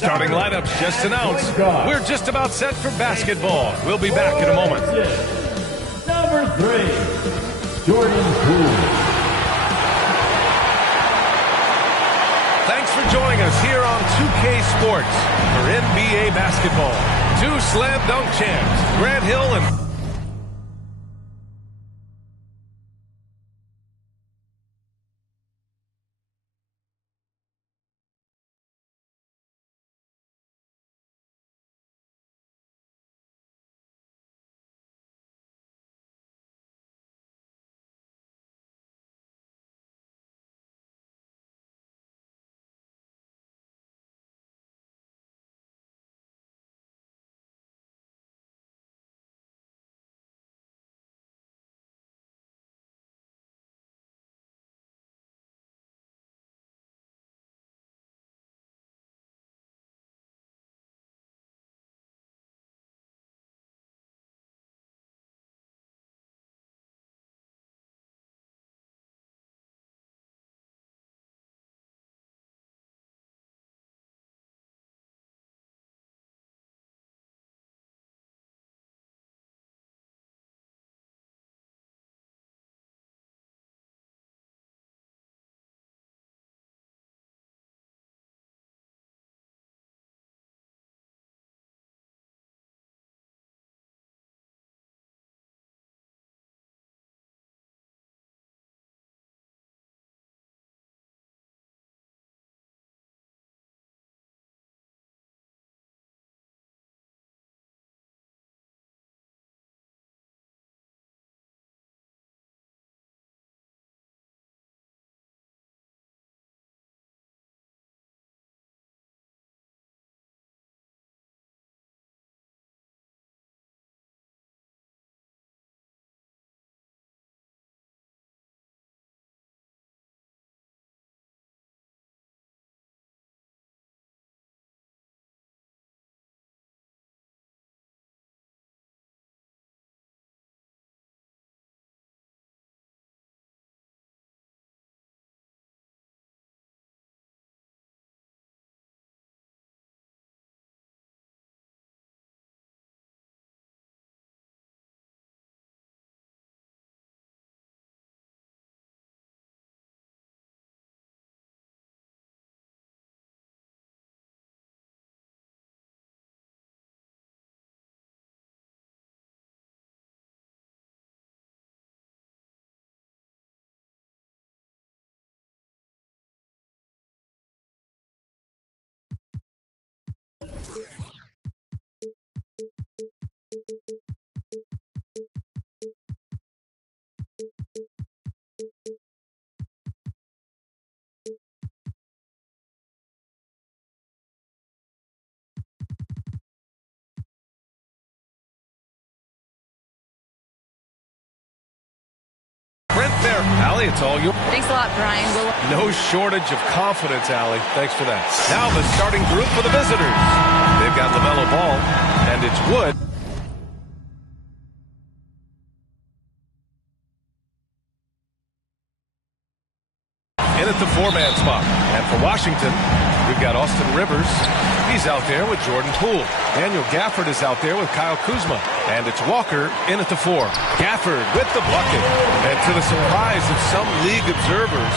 Starting lineups just announced. We're just about set for basketball. We'll be back in a moment. Number 3, Jordan Poole. Thanks for joining us here on 2K Sports for NBA basketball. 2 slam dunk champs, Grant Hill and... There, Allie, it's all yours. Thanks a lot, Brian. No shortage of confidence, Allie. Thanks for that. Now the starting group for the visitors. They've got LaMelo Ball, and it's Wood. In at the 4-man spot. And for Washington, we've got Austin Rivers. He's out there with Jordan Poole. Daniel Gafford is out there with Kyle Kuzma. And it's Walker in at the 4. Gafford with the bucket. And to the surprise of some league observers,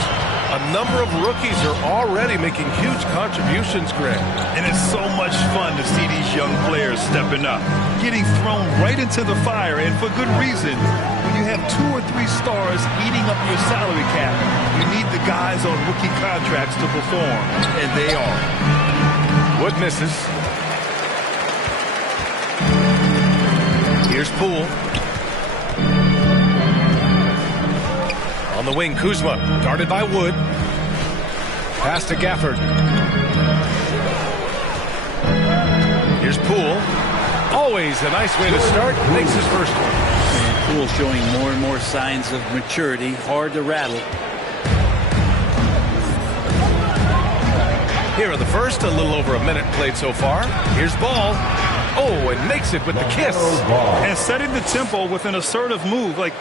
a number of rookies are already making huge contributions, Greg. And it's so much fun to see these young players stepping up, getting thrown right into the fire, and for good reason. When you have 2 or 3 stars eating up your salary cap, you need the guys on rookie contracts to perform, and they are. Wood misses. Here's Poole. On the wing, Kuzma, guarded by Wood. Pass to Gafford. Here's Poole. Always a nice way to start. Makes his first one. And Poole showing more and more signs of maturity. Hard to rattle. Here in the first, a little over a minute played so far. Here's Ball. Oh, and makes it with the kiss. And setting the tempo with an assertive move. Like,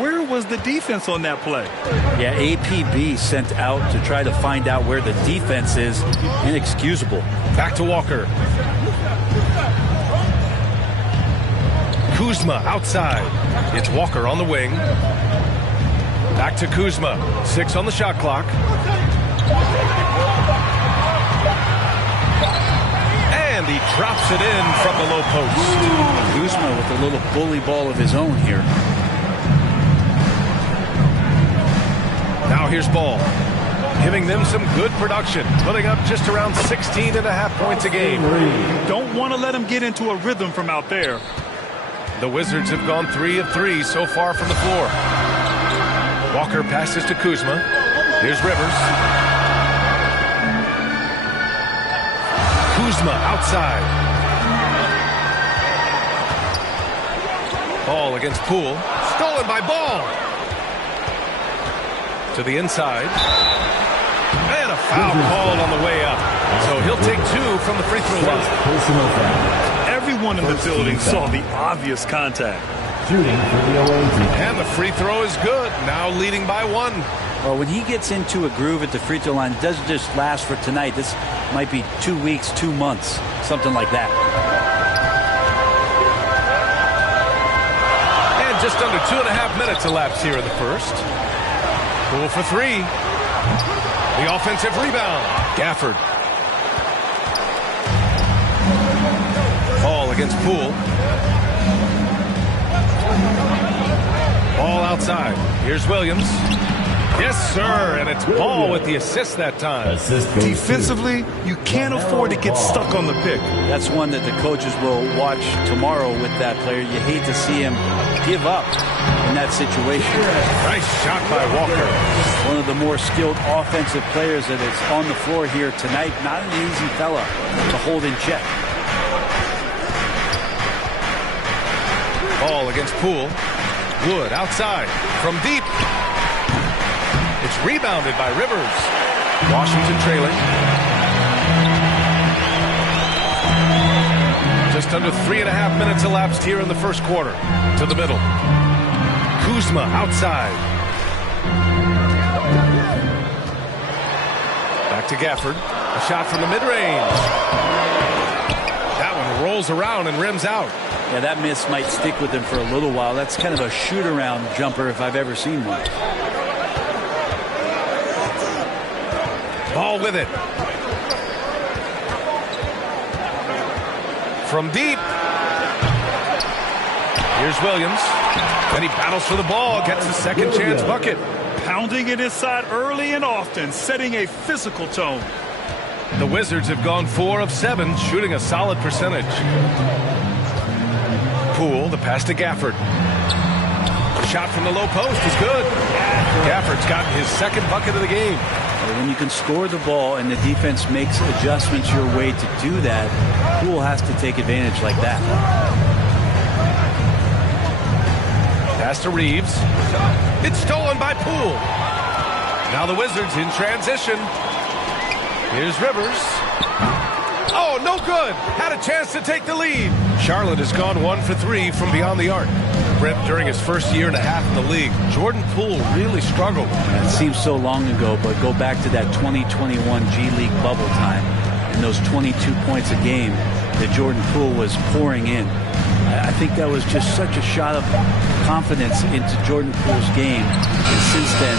Where was the defense on that play? Yeah, APB sent out to try to find out where the defense is. Inexcusable. Back to Walker. Kuzma outside. It's Walker on the wing. Back to Kuzma. 6 on the shot clock. And he drops it in from the low post. Kuzma with a little bully ball of his own here. Now here's Ball, giving them some good production, putting up just around 16.5 points a game. Don't want to let him get into a rhythm from out there. The Wizards have gone 3 of 3 so far from the floor. Walker passes to Kuzma. Here's Rivers. Kuzma outside. Ball against Poole. Stolen by Ball. To the inside. And a foul called on the way up. So he'll take 2 from the free throw line. Everyone in the building saw the obvious contact. Shooting for the away team. And the free throw is good. Now leading by 1. Well, when he gets into a groove at the free throw line, it doesn't just last for tonight. This might be 2 weeks, 2 months, something like that. And just under 2.5 minutes elapsed here in the first. Poole for 3. The offensive rebound. Gafford. Ball against Poole. Ball outside. Here's Williams. Yes, sir. And it's Ball with the assist that time. Assist goes Defensively, you can't afford to get stuck on the pick. That's one that the coaches will watch tomorrow with that player. You hate to see him give up in that situation. Nice shot by Walker. One of the more skilled offensive players that is on the floor here tonight. Not an easy fella to hold in check. Ball against Poole. Wood outside from deep. It's rebounded by Rivers. Washington trailing. Just under 3.5 minutes elapsed here in the first quarter. To the middle. Kuzma outside. Back to Gafford. A shot from the mid-range. That one rolls around and rims out. Yeah, that miss might stick with him for a little while. That's kind of a shoot-around jumper if I've ever seen one. Ball with it. From deep. Here's Williams. And he battles for the ball. Gets a second chance bucket. Pounding it inside early and often, setting a physical tone. The Wizards have gone 4 of 7, shooting a solid percentage. Poole, the pass to Gafford. The shot from the low post is good. Gafford's gotten his second bucket of the game. When you can score the ball and the defense makes adjustments your way to do that, Poole has to take advantage like that. Pass to Reeves. It's stolen by Poole. Now the Wizards in transition. Here's Rivers. Oh, no good. Had a chance to take the lead. Charlotte has gone 1 for 3 from beyond the arc. Brent, during his first year and a half in the league, Jordan Poole really struggled. It seems so long ago, but go back to that 2021 G League bubble time and those 22 points a game that Jordan Poole was pouring in. I think that was just such a shot of confidence into Jordan Poole's game. And since then,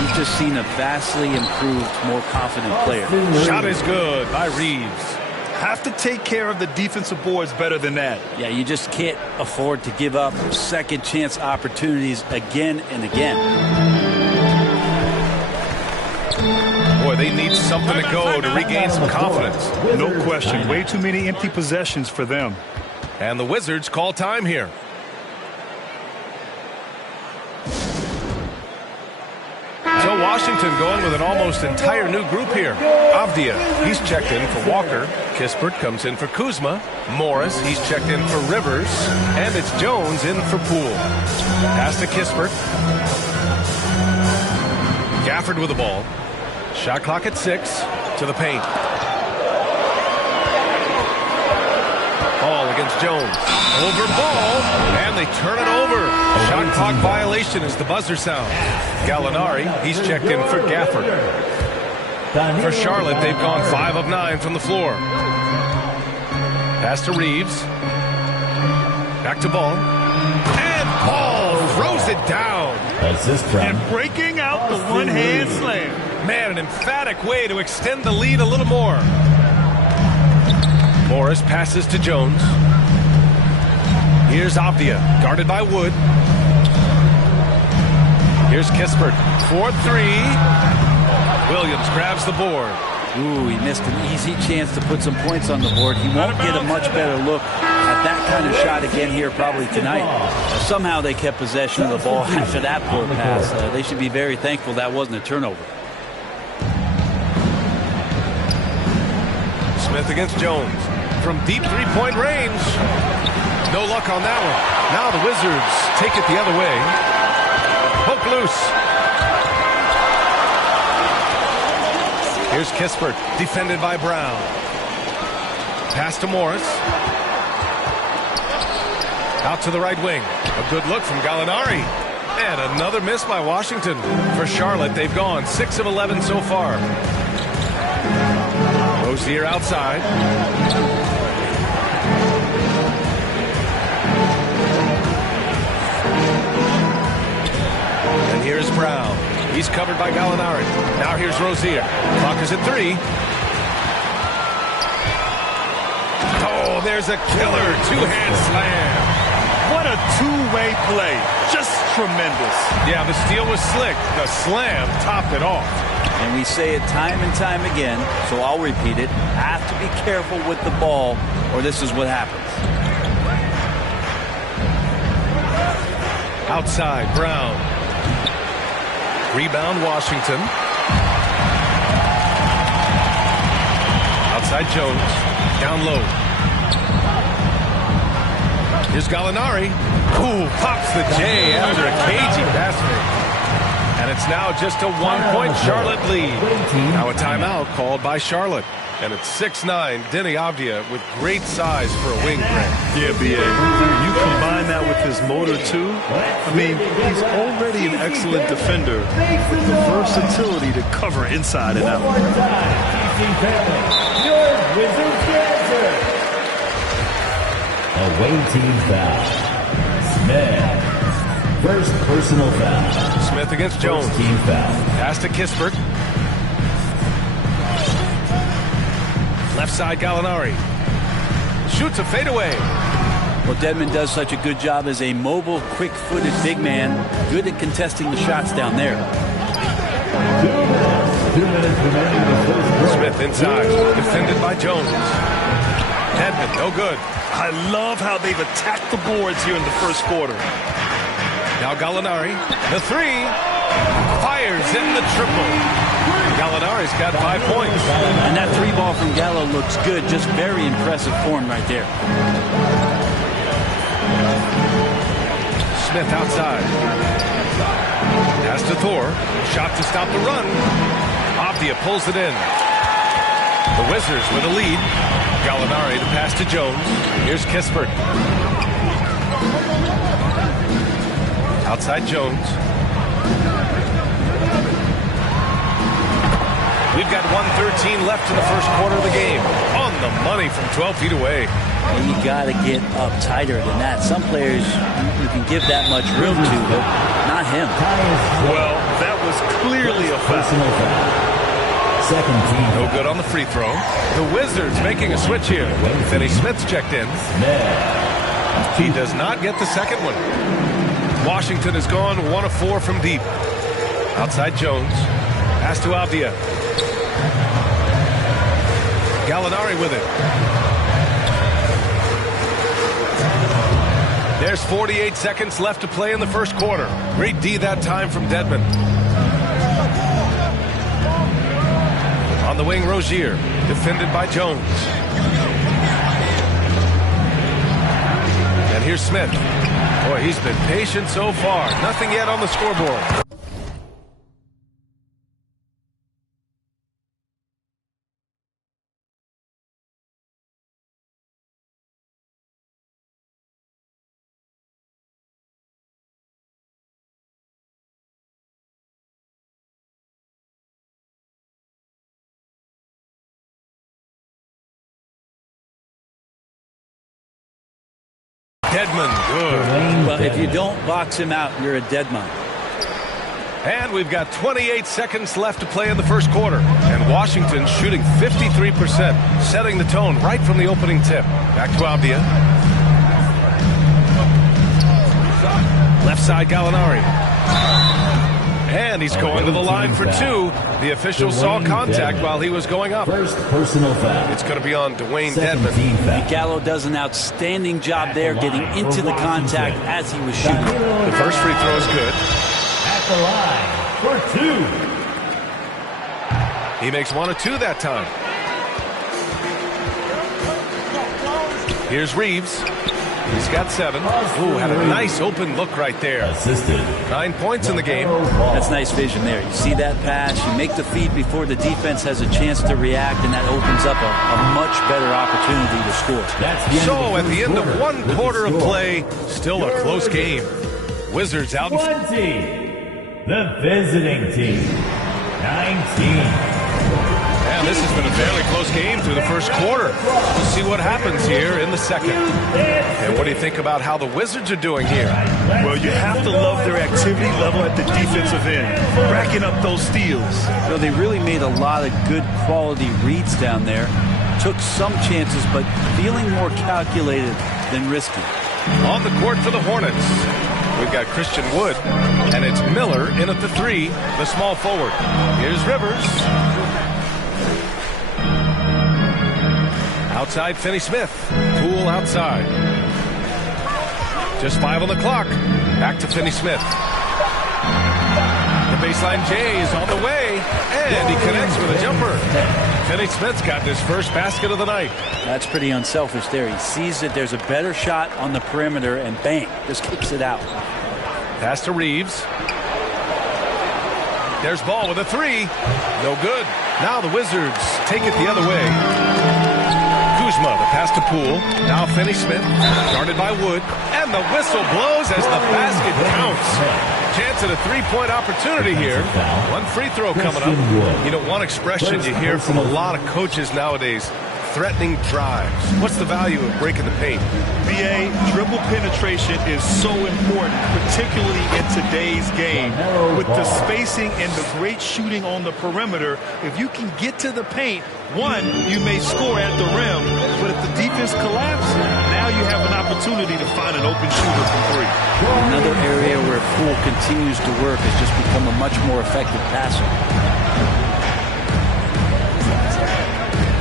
we've just seen a vastly improved, more confident player. Shot is good by Reeves. Have to take care of the defensive boards better than that. Yeah, you just can't afford to give up second chance opportunities again and again. Boy, they need something to go to regain some confidence. No question. Way too many empty possessions for them. And the Wizards call time here. So Washington going with an almost entire new group here. Avdia, he's checked in for Walker. Kispert comes in for Kuzma. Morris, he's checked in for Rivers. And it's Jones in for Poole. Pass to Kispert. Gafford with the ball. Shot clock at 6. To the paint. Ball against against Jones. Over ball, and they turn it over. Shot clock violation as the buzzer sounds. Gallinari, he's checked in for Gafford. For Charlotte, they've gone 5 of 9 from the floor. Pass to Reeves. Back to Ball. And Ball throws it down. And breaking out the one-hand slam. Man, an emphatic way to extend the lead a little more. Morris passes to Jones. Here's Avdia, guarded by Wood. Here's Kispert, 4-3. Williams grabs the board. Ooh, he missed an easy chance to put some points on the board. He won't get a much better look at that kind of shot again here probably tonight. Somehow they kept possession of the ball after that poor pass. They should be very thankful that wasn't a turnover. Smith against Jones. From deep three-point range. No luck on that one. Now the Wizards take it the other way. Poke loose. Here's Kispert, defended by Brown. Pass to Morris. Out to the right wing. A good look from Gallinari. And another miss by Washington. For Charlotte, they've gone 6 of 11 so far. Rozier outside. And here's Brown. He's covered by Gallinari. Now here's Rozier. Clock is at 3. Oh, there's a killer two-hand slam. What a two-way play. Just tremendous. Yeah, the steal was slick. The slam topped it off. And we say it time and time again, so I'll repeat it. Have to be careful with the ball, or this is what happens. Outside, Brown. Rebound, Washington. Outside, Jones. Down low. Here's Gallinari. Ooh, pops the J after a cagey pass fake. And it's now just a 1-point Charlotte lead. Now a timeout called by Charlotte. And it's 6'9", Denny Avdia with great size for a wing break. Yeah, B.A. You combine that with his motor, too. I mean, he's already an excellent defender with the versatility to cover inside and out. Away team foul. Smith. First personal foul. Smith against Jones. First team foul. Pass to Kispert. Left side, Gallinari. Shoots a fadeaway. Well, Dedmon does such a good job as a mobile, quick-footed big man. Good at contesting the shots down there. 2 minutes remaining in the first quarter. Smith inside. Defended by Jones. Dedmon, no good. I love how they've attacked the boards here in the first quarter. Now Gallinari. The 3. Fires in the triple. Gallinari's got 5 points. And that 3-ball from Gallo looks good. Just very impressive form right there. Smith outside. Pass to Thor. Shot to stop the run. Avdia pulls it in. The Wizards with a lead. Gallinari the pass to Jones. Here's Kispert. Outside Jones. We've got 1:13 left in the first quarter of the game. On the money from 12 feet away. And you got to get up tighter than that. Some players you can give that much room to, but not him. Well, that was clearly a Personal foul. foul. Second team. No good on the free throw. The Wizards making a switch here. Finney Smith's checked in. He does not get the second one. Washington has gone 1 of 4 from deep. Outside Jones. Pass to Avdia. Gallinari with it. There's 48 seconds left to play in the first quarter. Great D that time from Dedmon. On the wing, Rozier, defended by Jones. And here's Smith. Boy, he's been patient so far. Nothing yet on the scoreboard. Deadman, good. Well, if you don't box him out, you're a dead man. And we've got 28 seconds left to play in the first quarter. And Washington shooting 53%, setting the tone right from the opening tip. Back to Abdia. Left side, Gallinari. And he's going to the line for two. The official saw contact while he was going up. First personal foul. It's going to be on Dwayne 17 Dedmon. foul. Gallo does an outstanding job there getting into the contact as he was shooting. The first free throw is good. At the line for two. He makes 1 of 2 that time. Here's Reeves. He's got 7. Ooh, had a nice open look right there. Assisted. 9 points in the game. That's nice vision there. You see that pass, you make the feed before the defense has a chance to react, and that opens up a much better opportunity to score. So at the end of 1 quarter of play, still a close game. Wizards out in 20. The visiting team. 19. And this has been a fairly close game through the first quarter. We'll see what happens here in the second. And what do you think about how the Wizards are doing here? Well, you have to love their activity level at the defensive end, racking up those steals. So they really made a lot of good quality reads down there. Took some chances, but feeling more calculated than risky. On the court for the Hornets, we've got Christian Wood, and it's Miller in at the 3, the small forward. Here's Rivers. Outside, Finney-Smith. Poole outside. Just 5 on the clock. Back to Finney-Smith. The baseline J is on the way, and he connects with a jumper. Finney-Smith's got his first basket of the night. That's pretty unselfish there. He sees that there's a better shot on the perimeter, and bang, just kicks it out. Pass to Reeves. There's Ball with a 3. No good. Now the Wizards take it the other way. Kuzma, the pass to Poole. Now Finney-Smith, guarded by Wood. And the whistle blows as the basket counts. Chance at a 3-point opportunity here. 1 free throw coming up. You know, one expression you hear from a lot of coaches nowadays: threatening drives. What's the value of breaking the paint? BA, dribble penetration is so important, particularly in today's game. With the spacing and the great shooting on the perimeter, if you can get to the paint, one, you may score at the rim, but if the defense collapses, now you have an opportunity to find an open shooter from 3. Another area where Poole continues to work has just become a much more effective passer.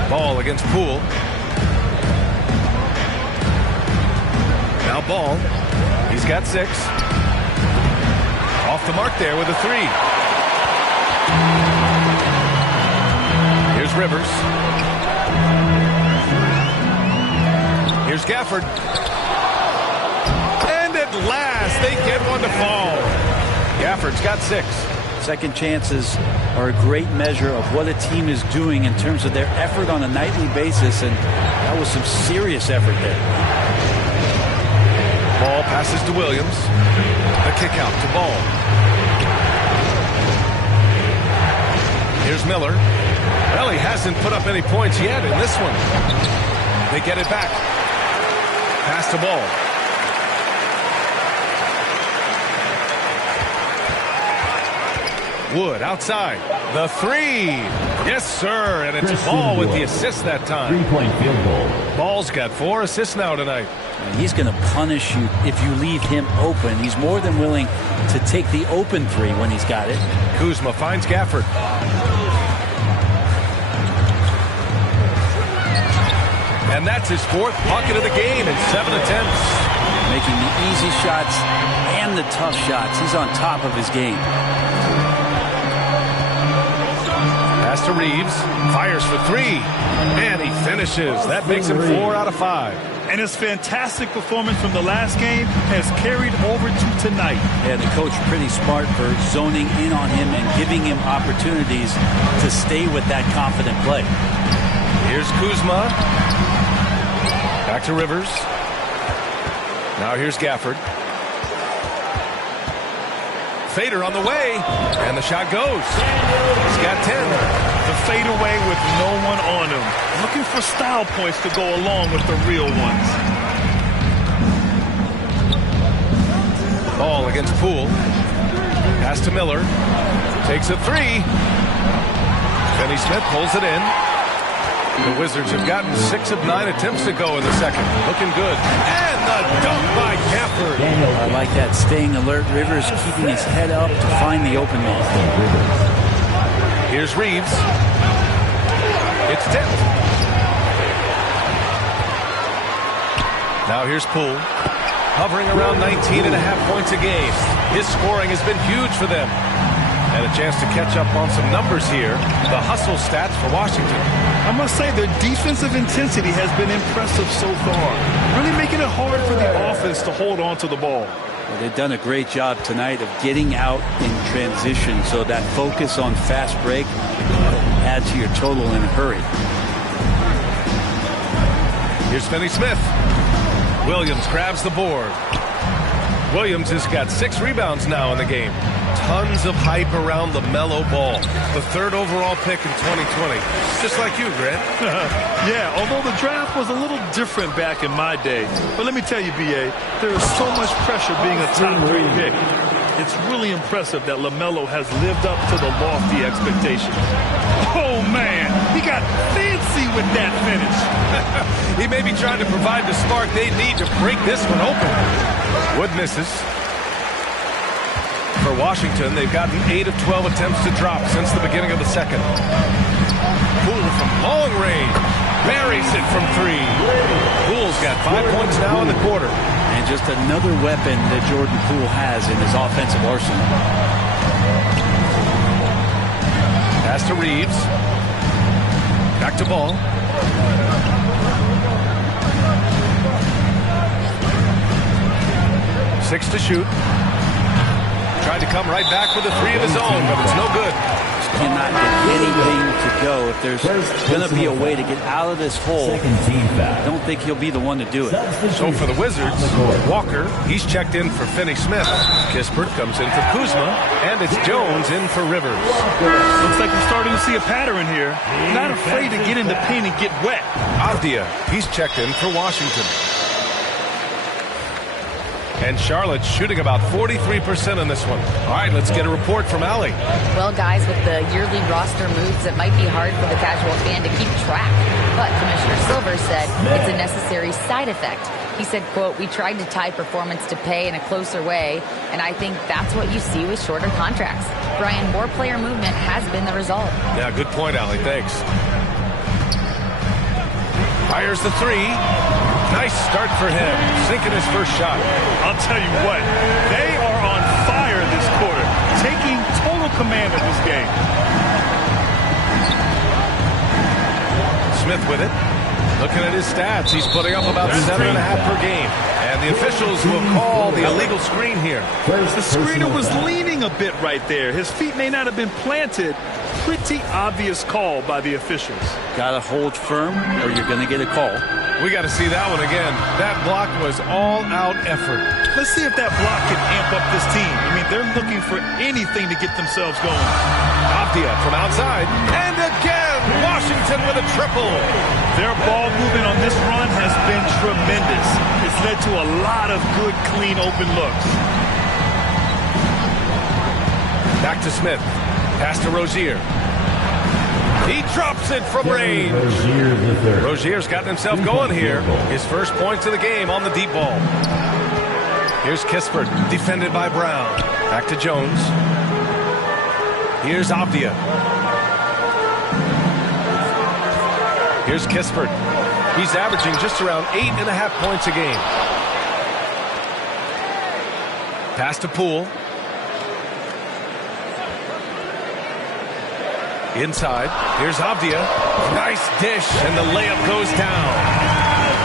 Ball against Poole. Now Ball. He's got 6. Off the mark there with a 3. Here's Rivers. Here's Gafford. And at last, they get one to fall. Gafford's got 6. Second chances are a great measure of what a team is doing in terms of their effort on a nightly basis, and that was some serious effort there. Ball passes to Williams. The kick out to Ball. Here's Miller. Well, he hasn't put up any points yet in this one. They get it back. Pass to Ball. Wood outside. The 3. Yes, sir. And it's Ball with the assist that time. 3-point field goal. Ball's got 4 assists now tonight. And he's going to punish you if you leave him open. He's more than willing to take the open 3 when he's got it. Kuzma finds Gafford. And that's his 4th bucket of the game in 7 attempts. Making the easy shots and the tough shots. He's on top of his game. Pass to Reeves. Fires for 3. And he finishes. That makes him 4 out of 5. And his fantastic performance from the last game has carried over to tonight. Yeah, the coach pretty smart for zoning in on him and giving him opportunities to stay with that confident play. Here's Kuzma. Back to Rivers. Now here's Gafford. Fader on the way, and the shot goes. He's got 10. The fadeaway with no one on him. Looking for style points to go along with the real ones. Ball against Poole. Pass to Miller. Takes a three. Finney Smith pulls it in. The Wizards have gotten 6 of 9 attempts to go in the second. Looking good. And the dunk by Gafford. I like that. Staying alert. Rivers keeping his head up to find the open man. Here's Reeves. It's tipped. Now here's Poole. Hovering around 19.5 points a game. His scoring has been huge for them. And a chance to catch up on some numbers here. The hustle stats for Washington. I must say their defensive intensity has been impressive so far. Really making it hard for the offense to hold on to the ball. Well, they've done a great job tonight of getting out in transition, so that focus on fast break adds to your total in a hurry. Here's Finney Smith. Williams grabs the board. Williams has got 6 rebounds now in the game. Tons of hype around LaMelo Ball, the 3rd overall pick in 2020. Just like you, Grant. Yeah, although the draft was a little different back in my day. But let me tell you, B.A., there is so much pressure being a top 3 pick. It's really impressive that LaMelo has lived up to the lofty expectations. Oh, man, he got fancy with that finish. He may be trying to provide the spark they need to break this one open. Wood misses. For Washington, they've gotten 8 of 12 attempts to drop since the beginning of the second. Poole from long range. Buries it from 3. Poole's got 5 points now in the quarter. And just another weapon that Jordan Poole has in his offensive arsenal. Pass to Reeves. Back to Ball. Six to shoot. Tried to come right back with a 3 of his own, but it's no good. Just cannot get anything to go. If there's going to be a way to get out of this hole, I don't think he'll be the one to do it. So for the Wizards, Walker, he's checked in for Finney Smith. Kispert comes in for Kuzma, and it's Jones in for Rivers. Looks like we're starting to see a pattern here. Not afraid to get in the paint and get wet. Avdia, he's checked in for Washington. And Charlotte's shooting about 43% in this one. All right, let's get a report from Allie. Well, guys, with the yearly roster moves, it might be hard for the casual fan to keep track. But Commissioner Silver said it's a necessary side effect. He said, quote, "We tried to tie performance to pay in a closer way, and I think that's what you see with shorter contracts." Brian, more player movement has been the result. Yeah, good point, Allie. Thanks. Fires the 3. Nice start for him. Sinking his first shot. I'll tell you what, they are on fire this quarter, taking total command of this game. Smith with it. Looking at his stats, he's putting up about 7.5 per game. And the officials will call the illegal screen here. The screener was leaning a bit right there. His feet may not have been planted. Pretty obvious call by the officials. Got to hold firm or you're going to get a call. We got to see that one again. That block was all-out effort. Let's see if that block can amp up this team. I mean, they're looking for anything to get themselves going. Avdia from outside. And again, Washington with a triple. Their ball movement on this run has been tremendous. It's led to a lot of good, clean, open looks. Back to Smith. Pass to Rozier. He drops it from range. Rozier's gotten himself going here. His first points of the game on the deep ball. Here's Kispert, defended by Brown. Back to Jones. Here's Avdia. Here's Kispert. He's averaging just around 8.5 points a game. Pass to Poole. Inside, here's Avdia. Nice dish, and the layup goes down.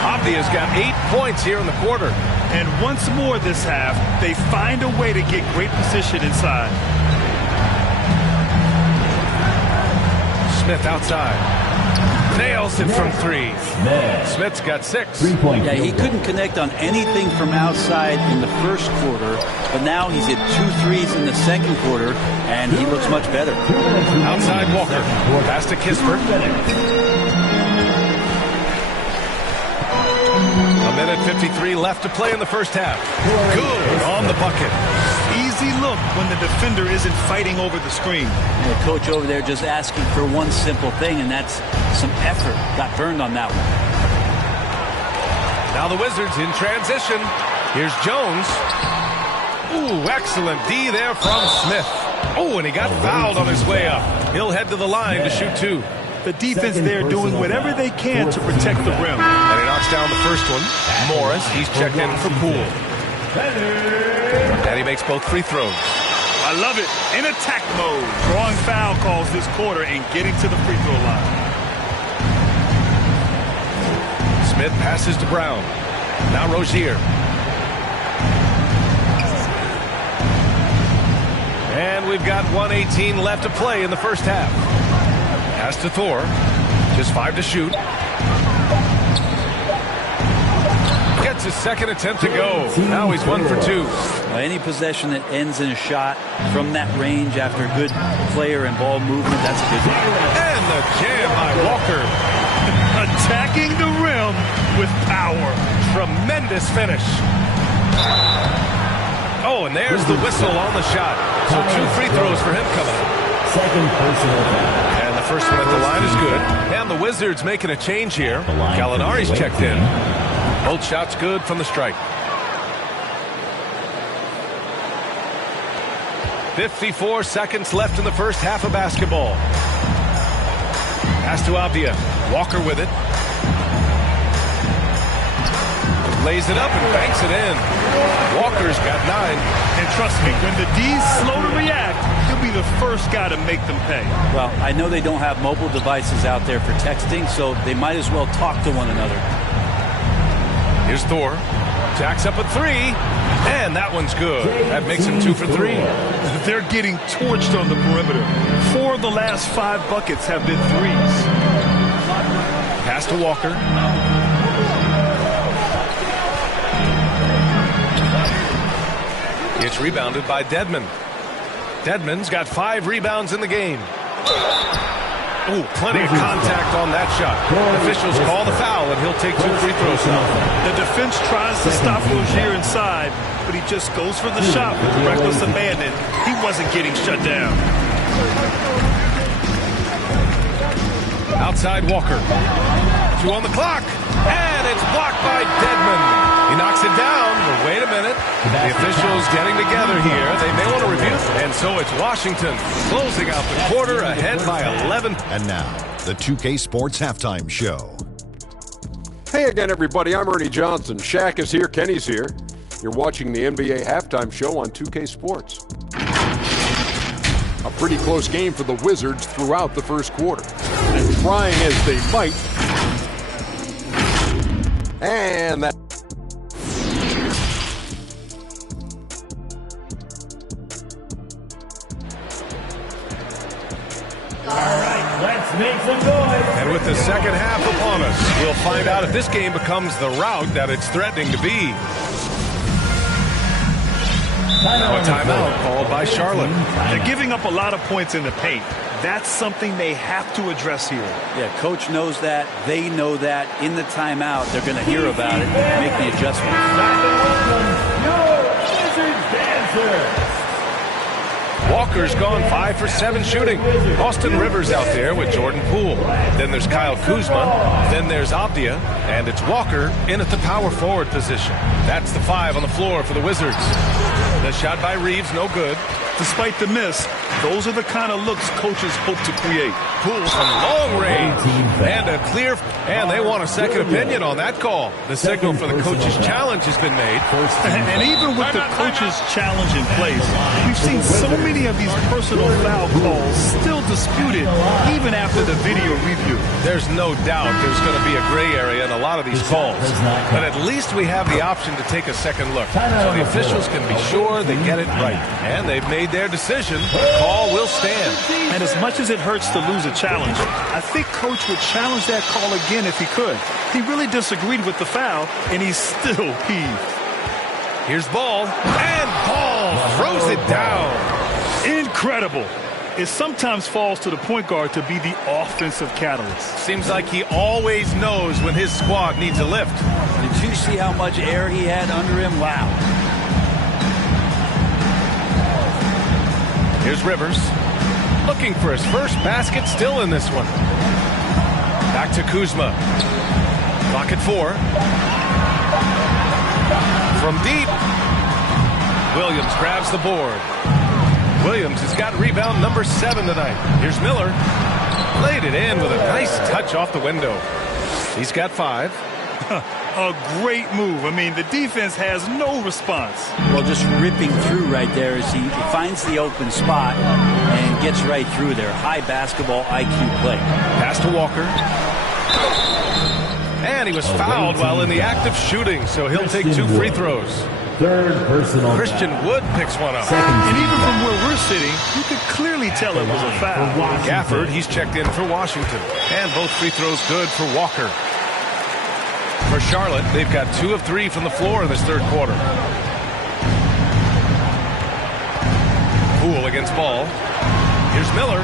Avdia's got 8 points here in the quarter. And once more this half, they find a way to get great position inside. Smith outside. Nails it from 3. Smith's got 6. Yeah, he couldn't connect on anything from outside in the first quarter, but now he's hit 2 threes in the second quarter, and he looks much better. Outside Walker. Pass to Kispert. minute 53 left to play in the first half. Good on the bucket. Easy look when the defender isn't fighting over the screen. And the coach over there just asking for one simple thing, and that's some effort. Got burned on that one. Now the Wizards in transition. Here's Jones. Ooh, excellent D there from Smith. Oh, and he got fouled on his way up. He'll head to the line to shoot two. The defense there doing whatever they can to protect the rim. And he knocks down the first one. Morris, he's checked in for Poole. And he makes both free throws. I love it. In attack mode. Drawing foul calls this quarter and getting to the free throw line. Smith passes to Brown. Now Rozier. And we've got 1:18 left to play in the first half. Pass to Thor. Just 5 to shoot. Gets his second attempt to go. Now he's 1 for 2. Well, any possession that ends in a shot from that range after good player and ball movement, that's a good thing. And the jam by Walker. Attacking the rim with power. Tremendous finish. Oh, and there's the whistle on the shot. So 2 free throws for him coming up. Second personal foul. And the first one at the line is good. And the Wizards making a change here. Gallinari's checked in. Both shots good from the strike. 54 seconds left in the first half of basketball. Pass to Abdia. Walker with it. Lays it up and banks it in. Walker's got 9. And trust me, when the D's slow to react, he'll be the first guy to make them pay. Well, I know they don't have mobile devices out there for texting, so they might as well talk to one another. Here's Thor. Jacks up a 3. And that one's good. That makes him 2 for 3. They're getting torched on the perimeter. 4 of the last 5 buckets have been threes. Pass to Walker. It's rebounded by Dedmon. Dedmon's got 5 rebounds in the game. Ooh, plenty of contact on that shot. Officials call the foul, and he'll take 2 free throws now. The defense tries to stop Rozier inside, but he just goes for the shot with reckless abandon. He wasn't getting shut down. Outside Walker. 2 on the clock. And it's blocked by Dedmon. He knocks it down, but wait a minute. The officials getting together here. They may want to review. And so it's Washington closing out the quarter ahead by 11. And now, the 2K Sports Halftime Show. Hey again, everybody. I'm Ernie Johnson. Shaq is here. Kenny's here. You're watching the NBA Halftime Show on 2K Sports. A pretty close game for the Wizards throughout the first quarter. And trying as they might. And that... Let's make some noise. And with the second half upon us, we'll find out if this game becomes the rout that it's threatening to be. Now a timeout called by Charlotte. They're giving up a lot of points in the paint. That's something they have to address here. Yeah, coach knows that. They know that. In the timeout, they're going to hear about it and make the adjustment. Your Wizards dancer. Walker's gone 5 for 7 shooting. Austin Rivers out there with Jordan Poole. Then there's Kyle Kuzma. Then there's Abdia. And it's Walker in at the power forward position. That's the 5 on the floor for the Wizards. The shot by Reeves, no good. Despite the miss, those are the kind of looks coaches hope to create. Poole from long range. And a clear... And they want a second opinion on that call. The signal for the coach's challenge has been made. And even with the coach's challenge in place, we've seen so many of these personal foul calls still disputed even after the video review. There's no doubt there's going to be a gray area in a lot of these calls. But at least we have the option to take a second look. So the officials can be sure they get it right. And they've made their decision. The call will stand. And as much as it hurts to lose a challenge, I think coach would challenge that call again if he could. He really disagreed with the foul, and he's still peeved. Here's Ball, and Ball throws it down. Incredible. it sometimes falls to the point guard to be the offensive catalyst. Seems like he always knows when his squad needs a lift. Did you see how much air he had under him? Wow. Here's Rivers. Looking for his first basket, still in this one. Back to Kuzma. Clock at 4. From deep. Williams grabs the board. Williams has got rebound number 7 tonight. Here's Miller. Laid it in with a nice touch off the window. He's got 5. A great move. I mean, the defense has no response. Well, just ripping through right there as he finds the open spot and gets right through there. High basketball IQ play. Pass to Walker. And he was fouled while in the act of shooting, so he'll take 2 free throws. Third personal Christian Wood picks one up. And even from where we're sitting, you could clearly tell it was a foul. Gafford, he's checked in for Washington. And both free throws good for Walker. For Charlotte, they've got 2 of 3 from the floor in this third quarter. Poole against Ball. Here's Miller.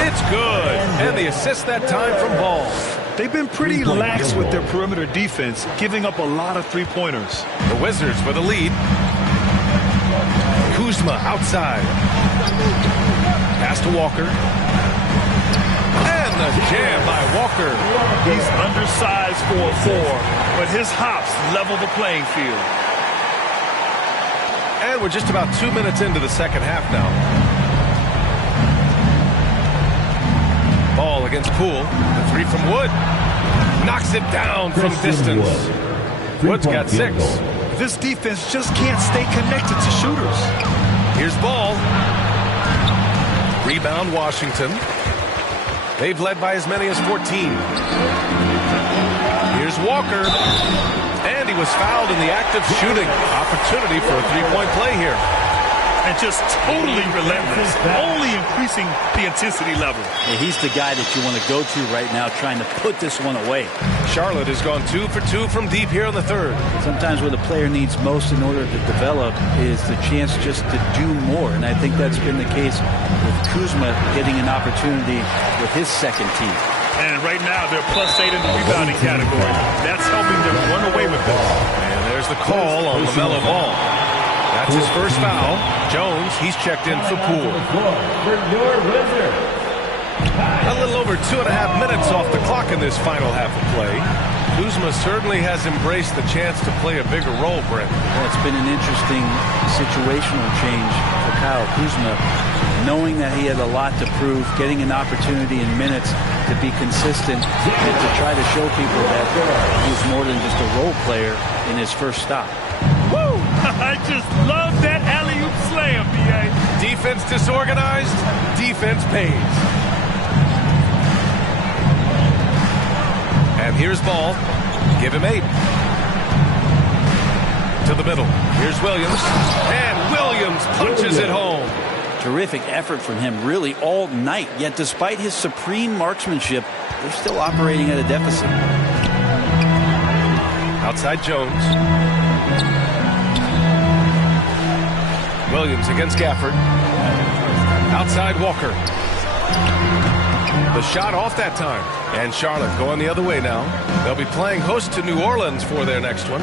It's good. And the assist that time from Ball. They've been pretty lax with their perimeter defense, giving up a lot of three-pointers. The Wizards with a lead. Kuzma outside. Pass to Walker. And the jam by Walker. He's undersized for a 4, but his hops level the playing field. And we're just about 2 minutes into the second half now. Ball against Poole. The 3 from Wood. Knocks it down from distance. Wood's got 6. This defense just can't stay connected to shooters. Here's Ball. Rebound Washington. They've led by as many as 14. Here's Walker. And he was fouled in the act of shooting. Opportunity for a 3-point play here. And just totally relentless, only increasing the intensity level. Yeah, he's the guy that you want to go to right now, trying to put this one away. Charlotte has gone 2 for 2 from deep here in the third. Sometimes what a player needs most in order to develop is the chance just to do more. And I think that's been the case with Kuzma getting an opportunity with his second team. And right now, they're +8 in the rebounding category. That's helping them run away with this. And there's the call on LaMelo Ball. That's his first foul. Jones, he's checked in for Poole. For your Wizards. A little over 2.5 minutes off the clock in this final half of play. Kuzma certainly has embraced the chance to play a bigger role, Brent. Well, it's been an interesting situational change for Kyle Kuzma, knowing that he had a lot to prove, getting an opportunity in minutes to be consistent and to try to show people that he was more than just a role player in his first stop. Woo! I just love that alley-oop slam, B.A. Defense disorganized, defense pays. And here's Ball. Give him 8. To the middle. Here's Williams. And Williams punches it home. Terrific effort from him really all night. Yet despite his supreme marksmanship, they're still operating at a deficit. Outside Jones. Williams against Gafford. Outside Walker. The shot off that time. And Charlotte going the other way now. They'll be playing host to New Orleans for their next one.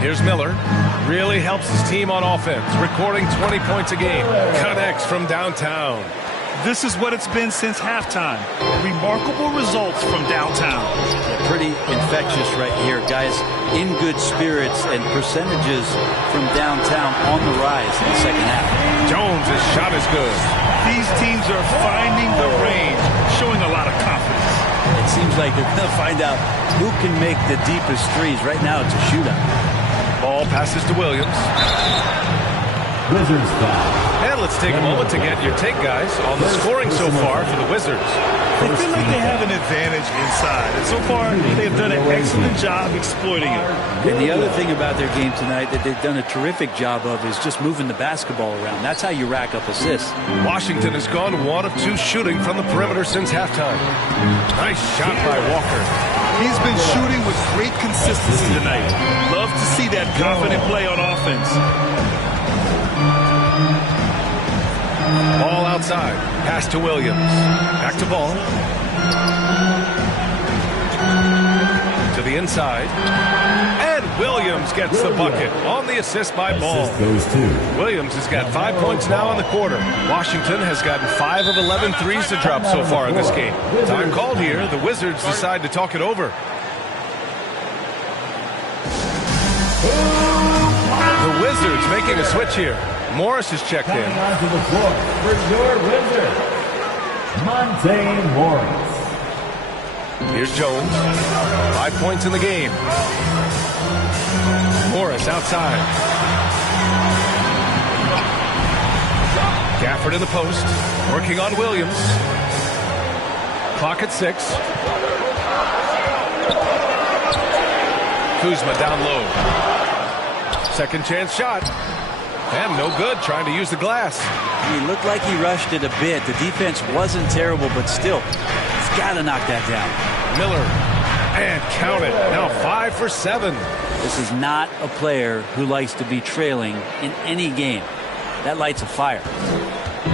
Here's Miller. Really helps his team on offense. Recording 20 points a game. Connects from downtown. This is what it's been since halftime. Remarkable results from downtown. Pretty infectious right here. Guys in good spirits and percentages from downtown on the rise in the second half. Jones' shot is good. These teams are finding the range, showing a lot of confidence. It seems like they're going to find out who can make the deepest threes. Right now it's a shootout. Ball passes to Williams. Wizards foul. And let's take a moment to get your take, guys, on the scoring so far for the Wizards. They feel like they have an advantage inside, and so far they've done an excellent job exploiting it. And the other thing about their game tonight that they've done a terrific job of is just moving the basketball around. That's how you rack up assists. Washington has gone 1 of 2 shooting from the perimeter since halftime. Nice shot by Walker. He's been shooting with great consistency tonight. Love to see that confident play on offense. outside. Pass to Williams. Back to Ball. To the inside. And Williams gets the bucket on the assist by Ball. Goes to Williams has got 5 points now in the quarter. Washington has gotten 5 of 11 threes to drop so far in this game. Time called here. The Wizards decide to talk it over. The Wizards making a switch here. Morris is checked in. coming onto the floor for your Wizard, Monte Morris. Here's Jones. 5 points in the game. Morris outside. Gafford in the post. Working on Williams. Clock at 6. Kuzma down low. Second chance shot. And no good, trying to use the glass. He looked like he rushed it a bit. The defense wasn't terrible, but still, he's got to knock that down. Miller. And count it. Now 5 for 7. This is not a player who likes to be trailing in any game. That lights a fire.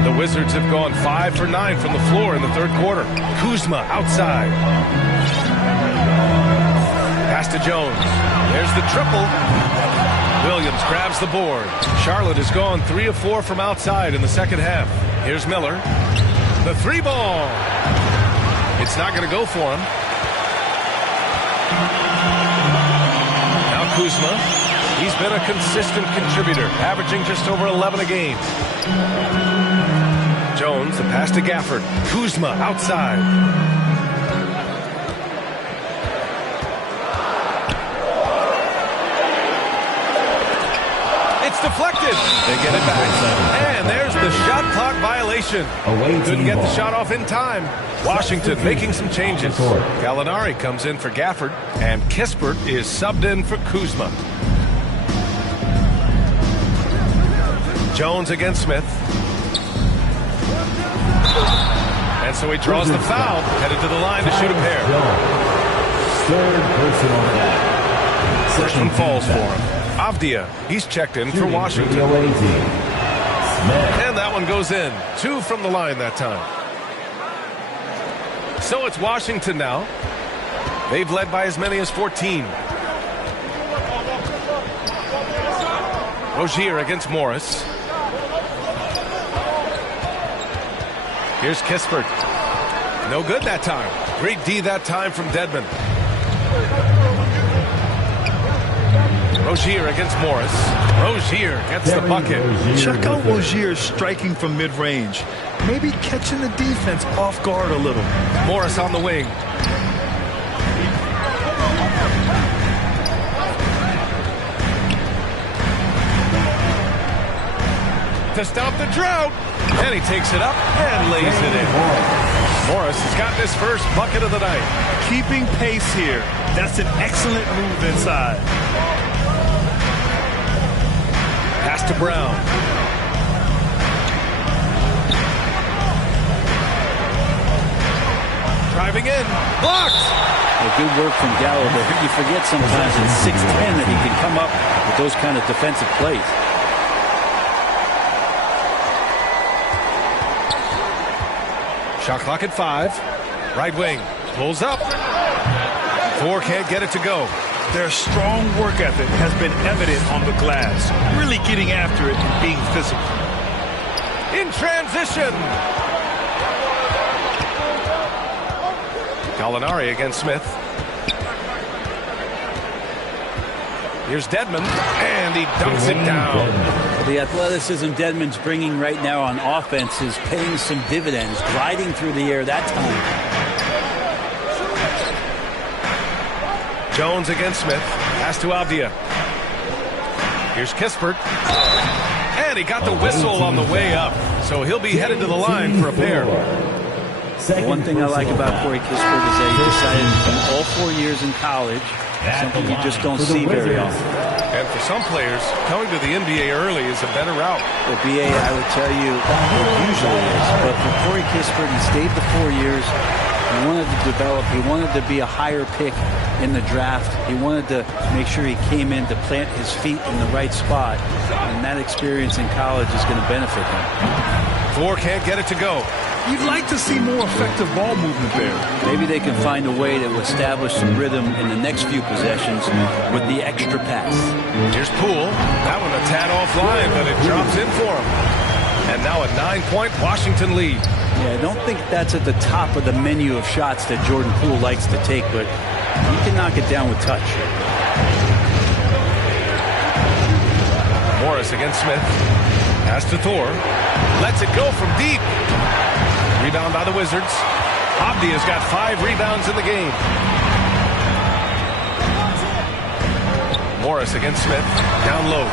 The Wizards have gone 5 for 9 from the floor in the third quarter. Kuzma outside. Pass to Jones. There's the triple. Williams grabs the board. Charlotte has gone 3 of 4 from outside in the second half. Here's Miller. The 3 ball. It's not going to go for him. Now Kuzma. He's been a consistent contributor, averaging just over 11 a game. Jones, the pass to Gafford. Kuzma outside. It's deflected. They get it back. And there's the shot clock violation. Couldn't get the shot off in time. Washington making some changes. Gallinari comes in for Gafford, and Kispert is subbed in for Kuzma. Jones against Smith. And so he draws the foul, headed to the line to shoot a pair. Third personal foul. First one falls for him. Avdia, he's checked in for Washington. And that one goes in. 2 from the line that time. So it's Washington now. They've led by as many as 14. Rozier against Morris. Here's Kispert. No good that time. Great D that time from Dedmon. Rozier against Morris. Rozier gets the bucket. Check out Rozier striking from mid-range. Maybe catching the defense off guard a little. Morris on the wing. To stop the drought. And he takes it up and lays it in. Morris has got his first bucket of the night. Keeping pace here. That's an excellent move inside. Pass to Brown. Driving in. Blocked. Good work from Gallo, but you forget sometimes at 6'10" that he can come up with those kind of defensive plays. Shot clock at 5. Right wing. Pulls up. 4 can't get it to go. Their strong work ethic has been evident on the glass. Really getting after it and being physical. In transition. Gallinari against Smith. Here's Dedmon, and he dunks it down. The athleticism Dedmon's bringing right now on offense is paying some dividends, gliding through the air that time. Jones against Smith. Pass to Avdia. Here's Kispert. And he got the whistle on the way up. So he'll be headed to the line for a pair. One thing I like about Corey Kispert is that he decided to do all 4 years in college, something you just don't see very often. And for some players, coming to the NBA early is a better route. The BA, I would tell you, it usually is. But for Corey Kispert, he stayed the 4 years. He wanted to develop. He wanted to be a higher pick in the draft. He wanted to make sure he came in to plant his feet in the right spot. And that experience in college is going to benefit him. Thor can't get it to go. You'd like to see more effective ball movement there. Maybe they can find a way to establish some rhythm in the next few possessions with the extra pass. Here's Poole. That one a tad offline, but it drops in for him. And now a 9-point Washington lead. Yeah, I don't think that's at the top of the menu of shots that Jordan Poole likes to take, but he can knock it down with touch. Morris against Smith. Pass to Thor. Lets it go from deep. Rebound by the Wizards. Abdi has got 5 rebounds in the game. Morris against Smith. Down low.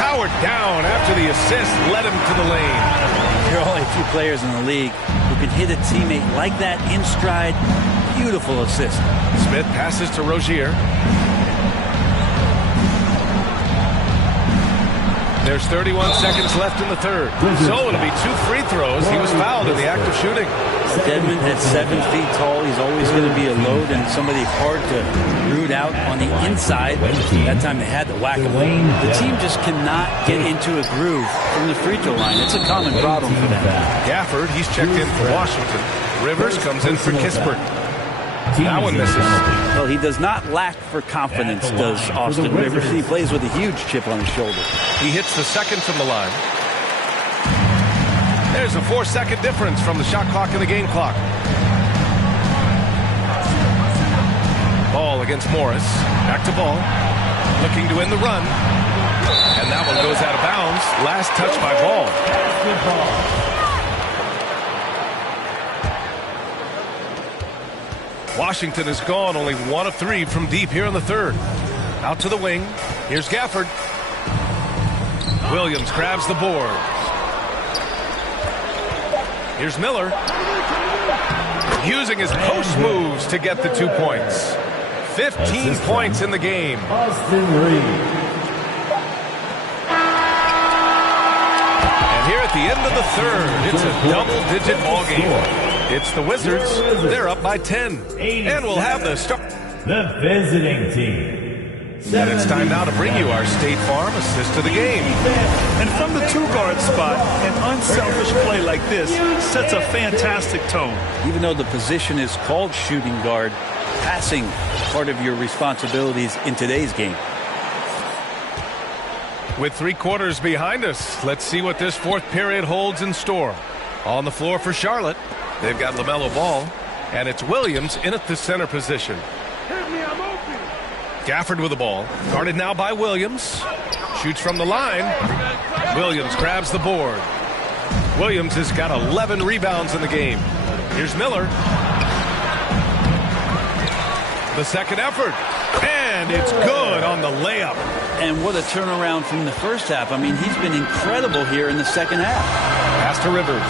Powered down after the assist led him to the lane. There are only a few players in the league who can hit a teammate like that in stride. Beautiful assist. Smith passes to Rozier. There's 31 seconds left in the third. So it'll be 2 free throws. He was fouled in the act of shooting. Dedmon at 7 feet tall. He's always going to be a load and somebody hard to root out on the inside. That time they had to whack him. The team just cannot get into a groove from the free throw line. It's a common problem for them. Gafford, he's checked in for Washington. Rivers comes in for Kispert. That one misses. Well, he does not lack for confidence, does Austin Rivers. He plays with a huge chip on his shoulder. He hits the second from the line. There's a 4-second difference from the shot clock and the game clock. Ball against Morris. Back to Ball. Looking to win the run. And that one goes out of bounds. Last touch by Ball. Washington has gone only 1 of 3 from deep here in the third. Out to the wing. Here's Gafford. Williams grabs the board. Here's Miller. Using his post moves to get the 2 points. 15 points in the game. Austin Reed. And here at the end of the third, it's a double-digit ball game. It's the Wizards. They're up by 10. And we'll have the start. The visiting team. And it's time now to bring you our State Farm assist of the game. And from the 2-guard spot, an unselfish play like this sets a fantastic tone. Even though the position is called shooting guard, passing part of your responsibilities in today's game. With 3 quarters behind us, let's see what this fourth period holds in store. On the floor for Charlotte, they've got LaMelo Ball, and it's Williams in at the center position. Gafford with the ball, guarded now by Williams. Shoots from the line. Williams grabs the board. Williams has got 11 rebounds in the game. Here's Miller. The second effort. And it's good on the layup. And what a turnaround from the first half. I mean, he's been incredible here in the second half. Pass to Rivers.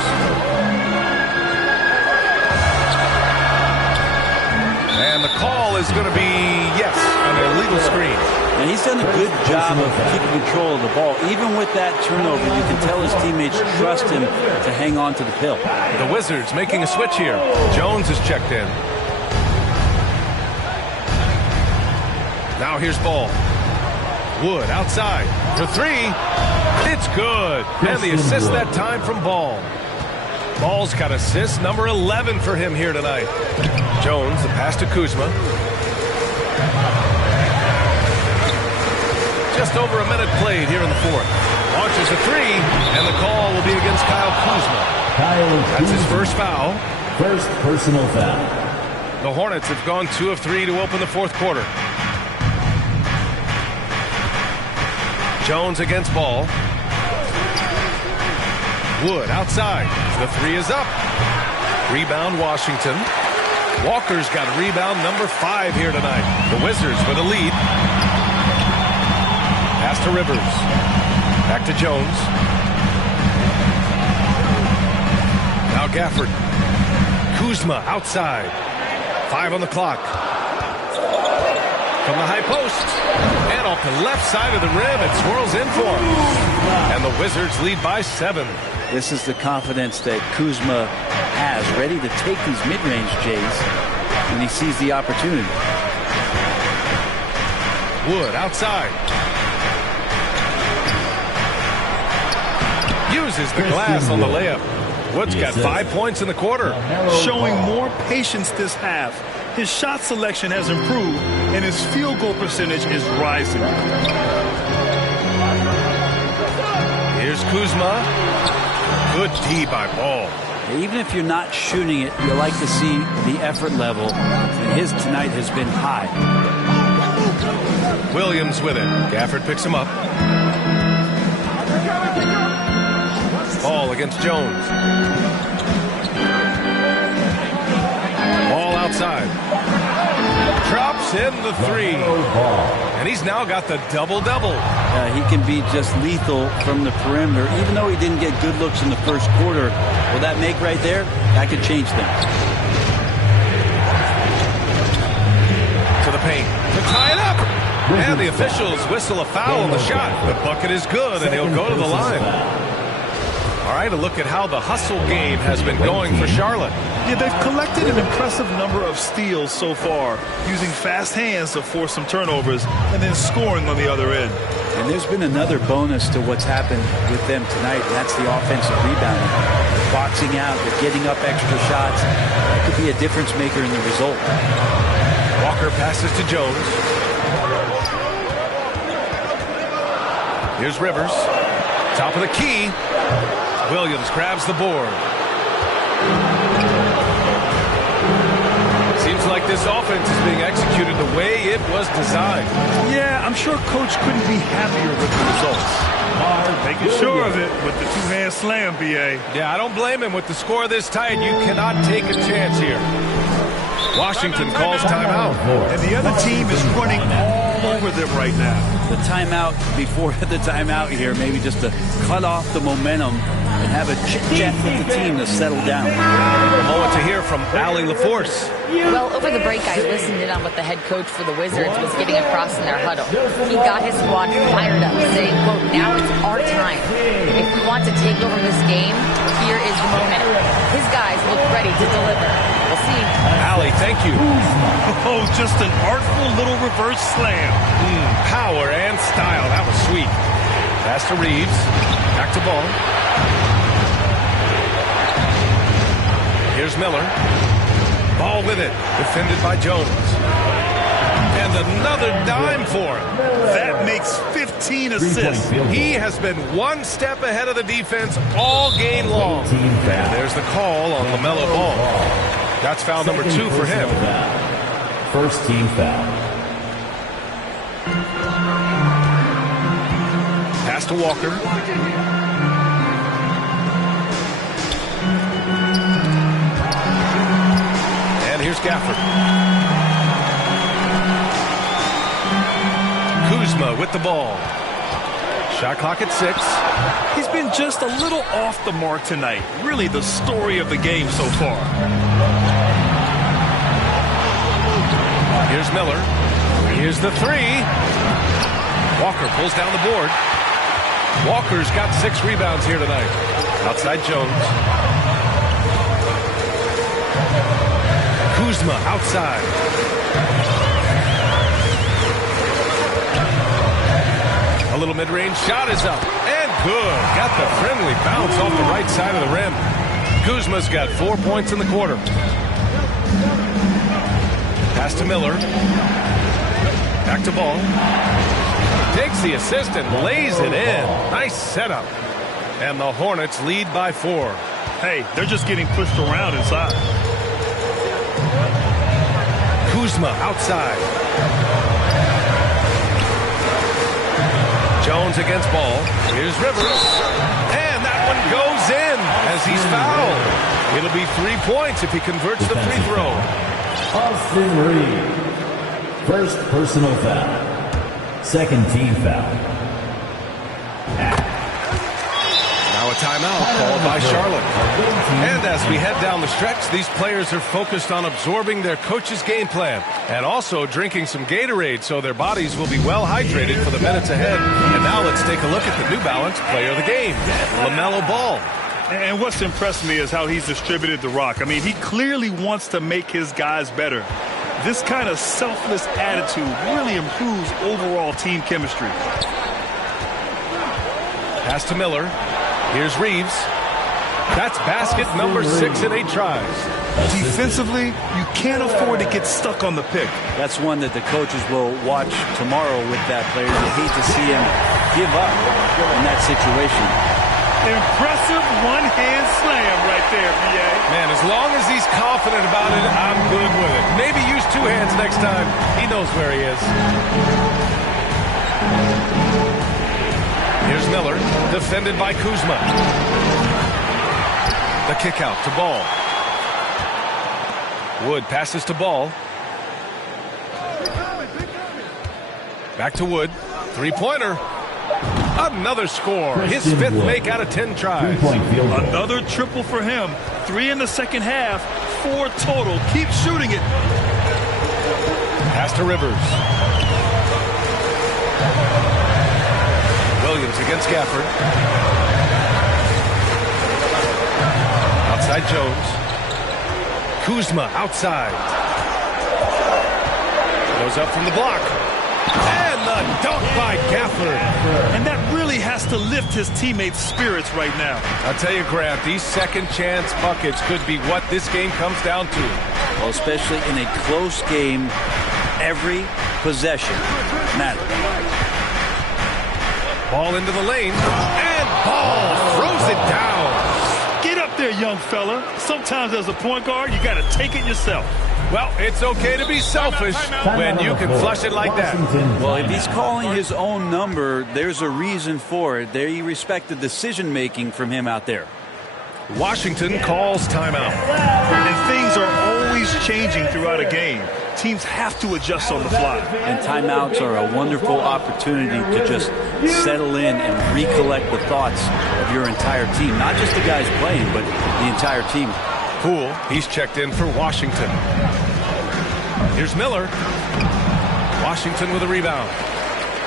And the call is going to be, yes, an illegal screen. And he's done a good job of keeping control of the ball. Even with that turnover, you can tell his teammates trust him to hang on to the pill. The Wizards making a switch here. Jones is checked in. Now here's Ball. Wood outside for 3. It's good. And the assist that time from Ball. Ball's got assist number 11 for him here tonight. Jones, the pass to Kuzma. Just over a minute played here in the fourth. Launches a 3, and the call will be against Kyle Kuzma. That's his first foul. First personal foul. The Hornets have gone 2 of 3 to open the fourth quarter. Jones against Ball. Wood outside. The 3 is up. Rebound Washington. Walker's got rebound number 5 here tonight. The Wizards with a lead. Pass to Rivers. Back to Jones. Now Gafford. Kuzma outside. 5 on the clock. From the high post. And off the left side of the rim, it swirls in for him. And the Wizards lead by 7. This is the confidence that Kuzma has, ready to take these mid-range Jays when he sees the opportunity. Wood outside. Uses the glass on the layup. Wood's got 5 points in the quarter. Showing more patience this half. His shot selection has improved, and his field goal percentage is rising. Here's Kuzma. Good D by Ball. Even if you're not shooting it, you like to see the effort level, and his tonight has been high. Williams with it. Gafford picks him up. Ball against Jones. Ball outside. Drops in the three. And he's now got the double-double. He can be just lethal from the perimeter. Even though he didn't get good looks in the first quarter, will that make right there? That could change things. To the paint. To tie it up. And the officials whistle a foul on the shot. The bucket is good, and he'll go to the line. All right, a look at how the hustle game has been going for Charlotte. Yeah, they've collected an impressive number of steals so far, using fast hands to force some turnovers and then scoring on the other end. And there's been another bonus to what's happened with them tonight, and that's the offensive rebounding. They're boxing out, they're getting up extra shots. That could be a difference maker in the result. Walker passes to Jones. Here's Rivers. Top of the key. Williams grabs the board. Seems like this offense is being executed the way it was designed. Yeah, I'm sure Coach couldn't be happier with the results. Making sure of it with the two-hand slam, B.A. Yeah, I don't blame him. With the score this tight, you cannot take a chance here. Washington calls timeout. And the other team is running all over them right now. The timeout before the timeout here, maybe just to cut off the momentum and have a chit-chat with the team to settle down. A moment to hear from Allie LaForce. Well, over the break, I listened in on what the head coach for the Wizards was getting across in their huddle. He got his squad fired up, saying, quote, now it's our time. If we want to take over this game, here is the moment. His guys look ready to deliver. We'll see. Allie, thank you. Oh, just an artful little reverse slam. Power and style. That was sweet. Pass to Reeves. Back to Ball. Here's Miller. Ball with it. Defended by Jones. And another dime for him. That makes 15 assists. He has been one step ahead of the defense all game long. And there's the call on LaMelo Ball. That's foul number 2 for him. First team foul. Pass to Walker. And here's Gafford. Kuzma with the ball. Shot clock at 6. He's been just a little off the mark tonight. Really the story of the game so far. Here's Miller. Here's the 3. Walker pulls down the board. Walker's got 6 rebounds here tonight. Outside Jones. Kuzma outside. A little mid-range shot is up. And good. Got the friendly bounce off the right side of the rim. Kuzma's got 4 points in the quarter. Pass to Miller. Back to Ball. Takes the assist and lays it in. Nice setup. And the Hornets lead by 4. Hey, they're just getting pushed around inside. Kuzma outside. Jones against Ball. Here's Rivers. And that one goes in as he's fouled. It'll be 3 points if he converts the free throw. Austin Reed. First personal foul. Second team foul. Now a timeout called by Charlotte. And as we head down the stretch, these players are focused on absorbing their coach's game plan and also drinking some Gatorade so their bodies will be well hydrated for the minutes ahead. And now let's take a look at the New Balance player of the game, LaMelo Ball. And what's impressed me is how he's distributed the rock. I mean, he clearly wants to make his guys better. This kind of selfless attitude really improves overall team chemistry. Pass to Miller. Here's Reeves. That's basket number 6 in 8 tries. Defensively, you can't afford to get stuck on the pick. That's one that the coaches will watch tomorrow with that player. You hate to see him give up in that situation. Impressive one-hand slam right there, B.A. Man, as long as he's confident about it, I'm good with it. Maybe use 2 hands next time. He knows where he is. Here's Miller, defended by Kuzma. The kick out to Ball. Wood passes to Ball. Back to Wood. 3-pointer. Another score. His 5th make out of 10 tries. Another triple for him. 3 in the second half. 4 total. Keep shooting it. Pass to Rivers. Williams against Gafford. Outside Jones. Kuzma outside. Goes up from the block. And the dunk by Gafford. And that really has to lift his teammates' spirits right now. I'll tell you, Grant, these second chance buckets could be what this game comes down to. Well, especially in a close game, every possession matters. Ball into the lane. And Ball throws it down. Get up there, young fella. Sometimes as a point guard, you got to take it yourself. Well, it's okay to be selfish when you can flush it like that. Well, if he's calling his own number, there's a reason for it. They respect the decision-making from him out there. Washington calls timeout. And things are always changing throughout a game. Teams have to adjust on the fly. And timeouts are a wonderful opportunity to just settle in and recollect the thoughts of your entire team. Not just the guys playing, but the entire team. Poole, he's checked in for Washington. Here's Miller. Washington with a rebound.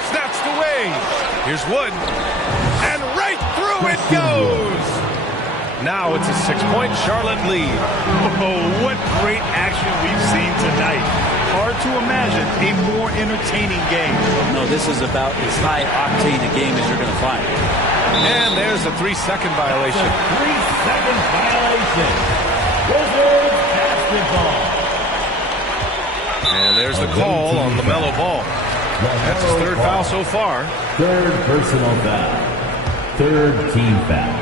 Snatched away. Here's Wood. And right through it goes. Now it's a 6-point Charlotte lead. Oh, what great action we've seen tonight. Hard to imagine a more entertaining game. No, this is about as high-octane a game as you're going to find. And there's a 3-second violation. 3-second violation. Wizards basketball. And there's the call on LaMelo Ball. That's his 3rd foul so far. 3rd personal foul. 3rd team foul.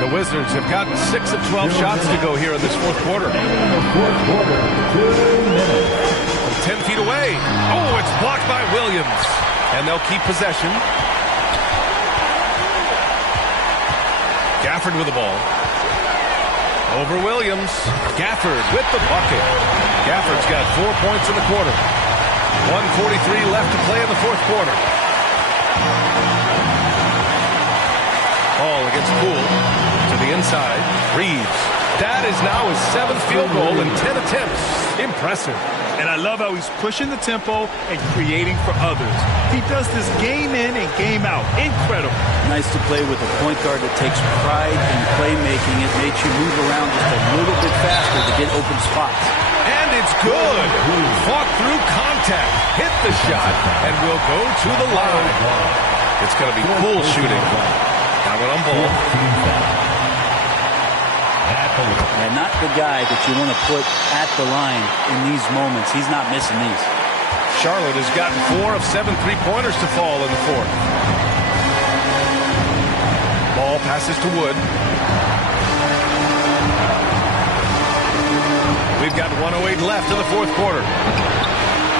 The Wizards have gotten 6 of 12 shots to go here in this 4th quarter. In the 4th quarter, 2 minutes. From 10 feet away. Oh, it's blocked by Williams. And they'll keep possession. Gafford with the ball. Over Williams. Gafford with the bucket. Gafford's got 4 points in the quarter. 1:43 left to play in the 4th quarter. Ball against Poole. To the inside. Reeves. That is now his 7th field goal in 10 attempts. Impressive. And I love how he's pushing the tempo and creating for others. He does this game in and game out. Incredible. Nice to play with a point guard that takes pride in playmaking. It makes you move around just a little bit faster to get open spots. And it's good. Fought through contact. Hit the shot and will go to the line. It's going to be Poole shooting. That one on Ball. And not the guy that you want to put at the line in these moments. He's not missing these. Charlotte has gotten 4 of 7 3-pointers to fall in the 4th. Ball passes to Wood. We've got 1:08 left in the 4th quarter.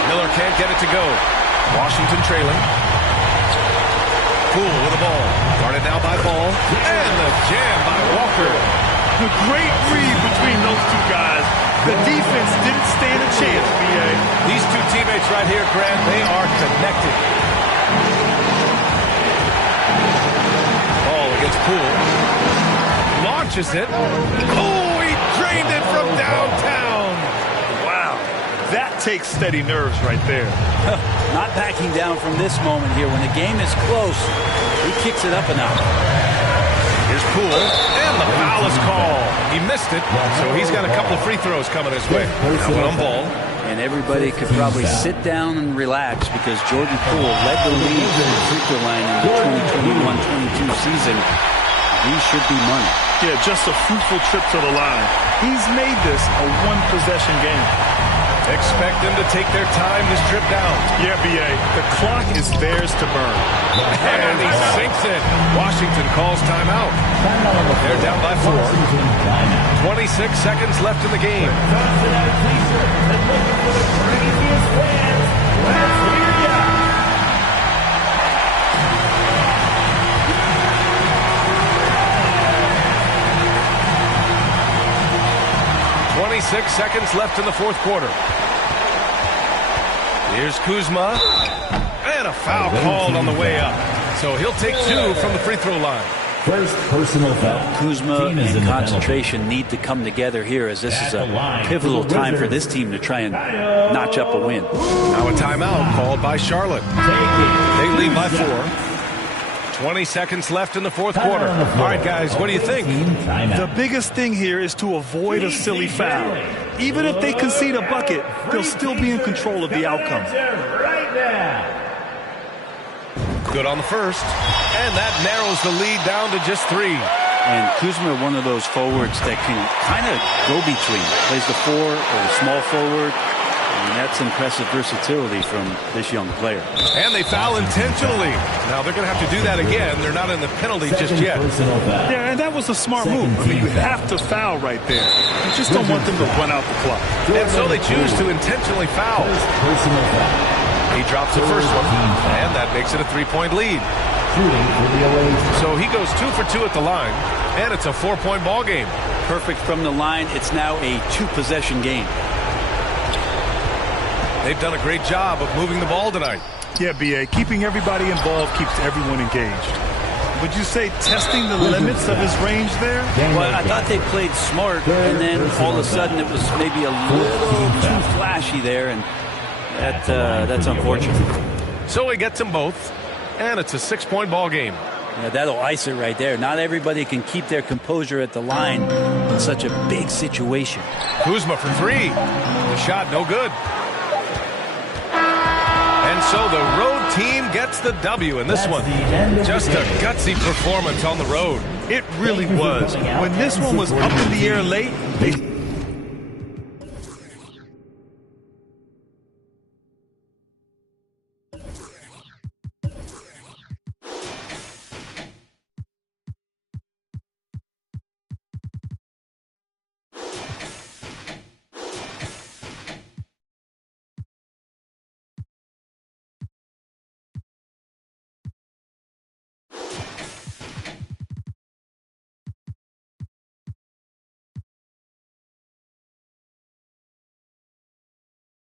Miller can't get it to go. Washington trailing. Poole with the ball. Guarded now by Ball. And the jam by Walker. The great read between those two guys. The defense didn't stand a chance, B.A. These two teammates right here, Grant, they are connected. Ball against Poole. Launches it. Oh, he drained it from downtown. Wow. That takes steady nerves right there. Not backing down from this moment here. When the game is close, he kicks it up a notch. Here's Poole, and the foul is called. He missed it, so he's got a couple of free throws coming his way. That one on Ball. and everybody could probably sit down and relax because Jordan Poole led the league from the free throw line in the 2021-22 season. These should be money. Yeah, just a fruitful trip to the line. He's made this a one-possession game. Expect them to take their time this trip down. Yeah, B.A., the clock is theirs to burn. And he sinks it. Washington calls timeout. They're down by 4. 26 seconds left in the game. Six seconds left in the fourth quarter. Here's Kuzma. And a foul called on the way up. So he'll take 2 from the free throw line. First personal foul. Kuzma and concentration need to come together here, as this is a pivotal time for this team to try and notch up a win. Now a timeout called by Charlotte. They lead by 4. 20 seconds left in the fourth quarter. All right, guys, what do you think? The biggest thing here is to avoid a silly foul. Even if they concede a bucket, they'll still be in control of the outcome. Good on the first. And that narrows the lead down to just 3. And Kuzma, one of those forwards that can kind of go between. Plays the 4 or the small forward. And that's impressive versatility from this young player. And they foul intentionally. Now they're going to have to do that again. They're not in the penalty just yet. Yeah, and that was a smart move. I mean, you have to foul right there. You just don't want them to run out the clock. And so they choose to intentionally foul. He drops the first one, and that makes it a 3-point lead. So he goes 2 for 2 at the line, and it's a 4-point ball game. Perfect from the line. It's now a 2-possession game. They've done a great job of moving the ball tonight. Yeah, B.A., keeping everybody involved keeps everyone engaged. Would you say testing the limits of his range there? Well, I thought they played smart, and then all of a sudden it was maybe a little too flashy there, and that's unfortunate. So he gets them both, and it's a 6-point ball game. Yeah, that'll ice it right there. Not everybody can keep their composure at the line in such a big situation. Kuzma for 3. The shot no good. And so the road team gets the W in this one. Just a gutsy performance on the road. It really was. When this one was up in the air late, they